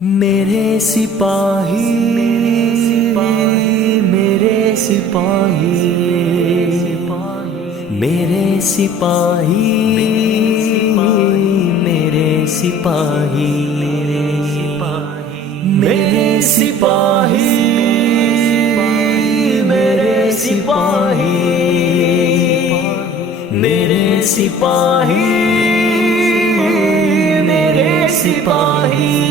میرے سپاہی میرے سپاہی میرے سپاہی میرے سپاہی میرے سپاہی میرے سپاہی میرے سپاہی میرے سپاہی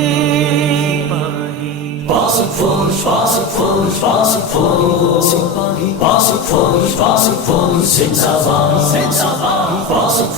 Passing force, Zindabad, Zindabad. Passing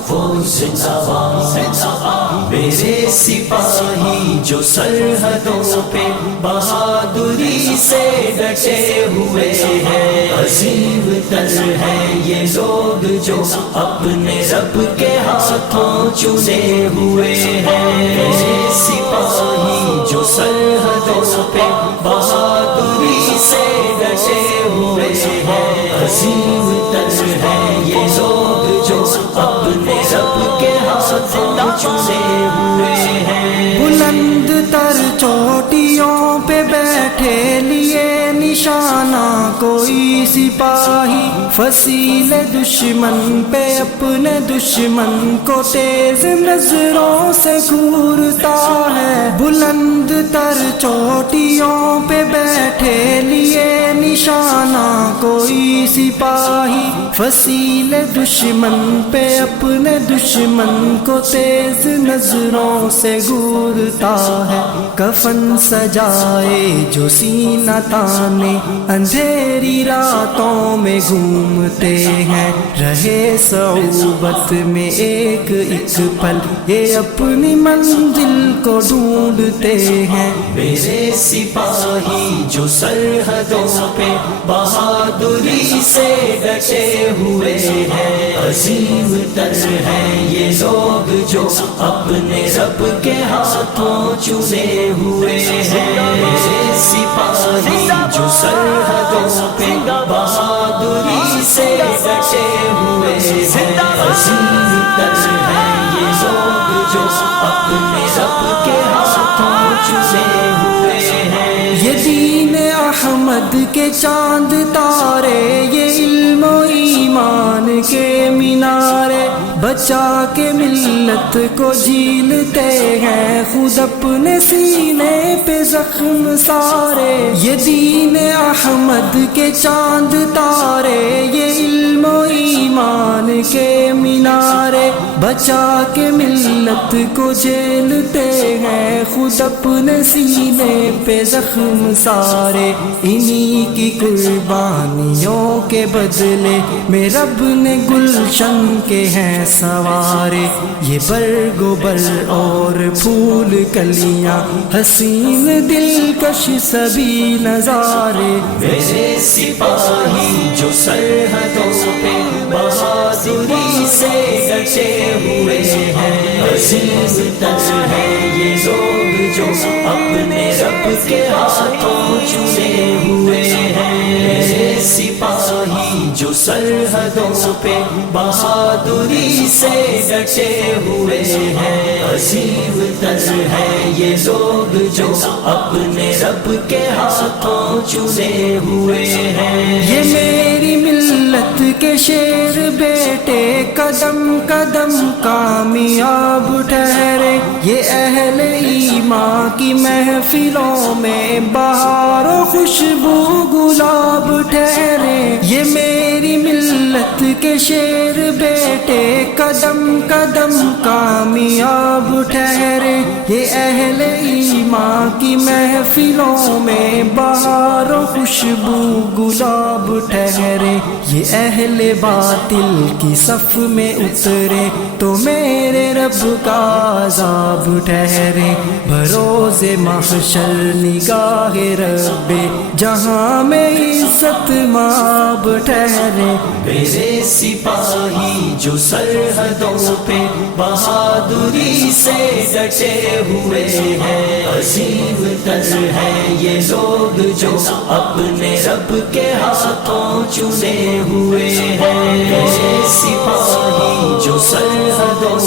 force, Zindabad, Zindabad. میرے سپاہی جو سرحدوں پہ بہادری سے ڈٹے ہوئے ہیں، عظیم تر ہیں یہ لوگ جو اپنے رب کے ہاتھوں چنے ہوئے ہیں۔ میرے سپاہی جو سرحدوں پہ بہادری سے ڈٹے ہوئے ہیں، عظیم تر ہیں یہ لوگ جو اپنے رب کے ہاتھوں چنے ہوئے ہیں۔ بلند تر چوٹیوں پہ بیٹھے لیے نشانہ کوئی سپاہی، فصیل دشمن پہ اپنے دشمن کو تیز نظروں سے گھورتا ہے۔ بلند تر چوٹیوں پہ بیٹھے لیے نشانہ کوئی سپاہی، فصیل دشمن پہ اپنے دشمن کو تیز نظروں سے گھورتا ہے۔ کفن سجائے جو سینہ تانے اندھیری راتوں میں گھومتے ہیں، رہے صعوبت میں ایک ایک پل یہ اپنی منزل کو ڈھونڈتے ہیں۔ میرے سپاہی جو سرحدوں پہ بہادری سے ڈٹے ہوئے ہیں، عظیم تر ہیں یہ لوگ جو اپنے رب کے ہاتھوں چنے ہوئے ہیں۔ میرے سپاہی جو سرحدوں پہ بہادری سے ڈٹے ہوئے ہیں، عظیم تر ہیں یہ لوگ جو اپنے رب کے ہاتھوں چنے ہوئے ہیں۔ یہ دین احمد کے چاند تارے، یہ علم و ایمان کے مینارے، بچا کے ملت کو جھیلتے ہیں خود اپنے سینے پہ زخم سارے۔ یہ دین احمد کے چاند تارے، یہ علم و ایمان کے مینارے، بچا کے ملت کو جھیلتے ہیں خود اپنے سینے پہ زخم سارے۔ انہی کی قربانیوں کے بدلے میں رب نے گلشن کے ہیں سوارے، یہ برگ و بر اور پھول کلیاں حسین دلکش سبھی نظارے۔ میرے سپاہی جو سرحدوں پہ بہادری سے ڈٹے ہوئے ہیں، عظیم تر ہیں یہ لوگ جو اپنے رب کے ہاتھوں چنے ہوئے ہیں۔ میرے سپاہی جو سرحدوں پہ بہادری سے ڈٹے ہوئے ہیں، عظیم تر ہیں یہ لوگ جو اپنے رب کے ہاتھوں چنے ہوئے ہیں۔ یہ میری ملت کے شیر بیٹے قدم قدم کامیاب ٹھہرے، یہ اہل ایمان کی محفلوں میں بہار و خوشبو گلاب ٹھہرے۔ یہ میری ملت کے شیر بیٹے قدم قدم کامیاب ٹھہرے، یہ اہل ایمان کی محفلوں میں بہار و خوشبو گلاب ٹھہرے۔ یہ اہل باطل کی صف میں اترے تو میرے رب کا عذاب ٹھہرے، بروز محشر نگاہ رب جہاں میں عزت مآب ٹھہرے۔ میرے سپاہی جو سرحدوں پہ بہادری سے ڈٹے ہوئے ہیں، عظیم تر ہیں یہ لوگ جو اپنے رب کے ہاتھوں چنے ہوئے ہیں۔ میرے سپاہی جو سرحدوں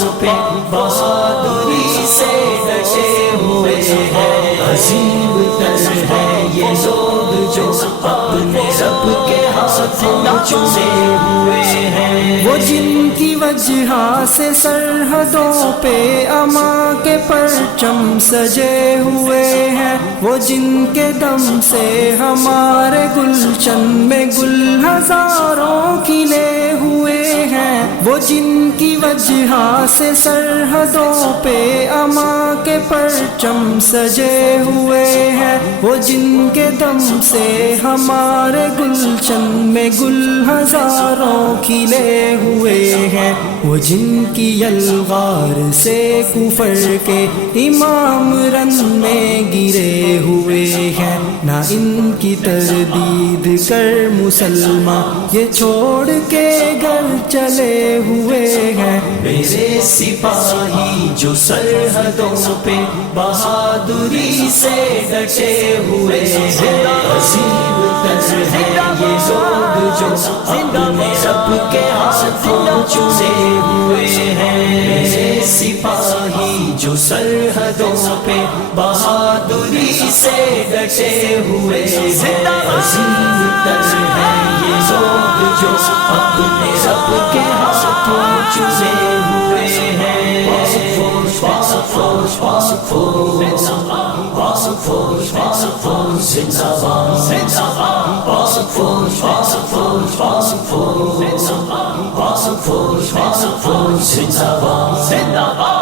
بہادری سے ڈٹے ہوئے ہیں، عظیم تر ہے یہ لوگ جو اپنے رب کے ہاتھوں چنے ہوئے ہیں، وہ جن کی وجہ سے سرحدوں پہ اما کے پرچم سجے ہوئے ہیں، وہ جن کے دم سے ہمارے گلشن میں گل ہزاروں کھلے ہوئے ہیں، وہ جن کی وجہ سے سرحدوں پہ اما کے پرچم سجے ہوئے ہیں، وہ جن کے دم سے ہمارے گلشن میں گل ہزاروں کھلے ہوئے ہیں، وہ جن کی یلغار سے کفر کے امام رن میں گرے ہوئے ہیں، نہ ان کی تردید کر مسلمان یہ چھوڑ کے گھر چلے ہوئے ہیں، میرے سپاہی جو سرحدوں پہ بہادری سے ڈٹے ہوئے ہیں، عظیم تر ہے یہ لوگ جو اپنے رب کے ہاتھوں چنے ہوئے ہیں، میرے سپاہی جو سرحدوں پہ بہادری سے ڈٹے ہوئے ہیں، عظیم تر ہے یہ لوگ جو اپنے رب کے ہاتھوں چنے ہوئے ہیں، زندہ باد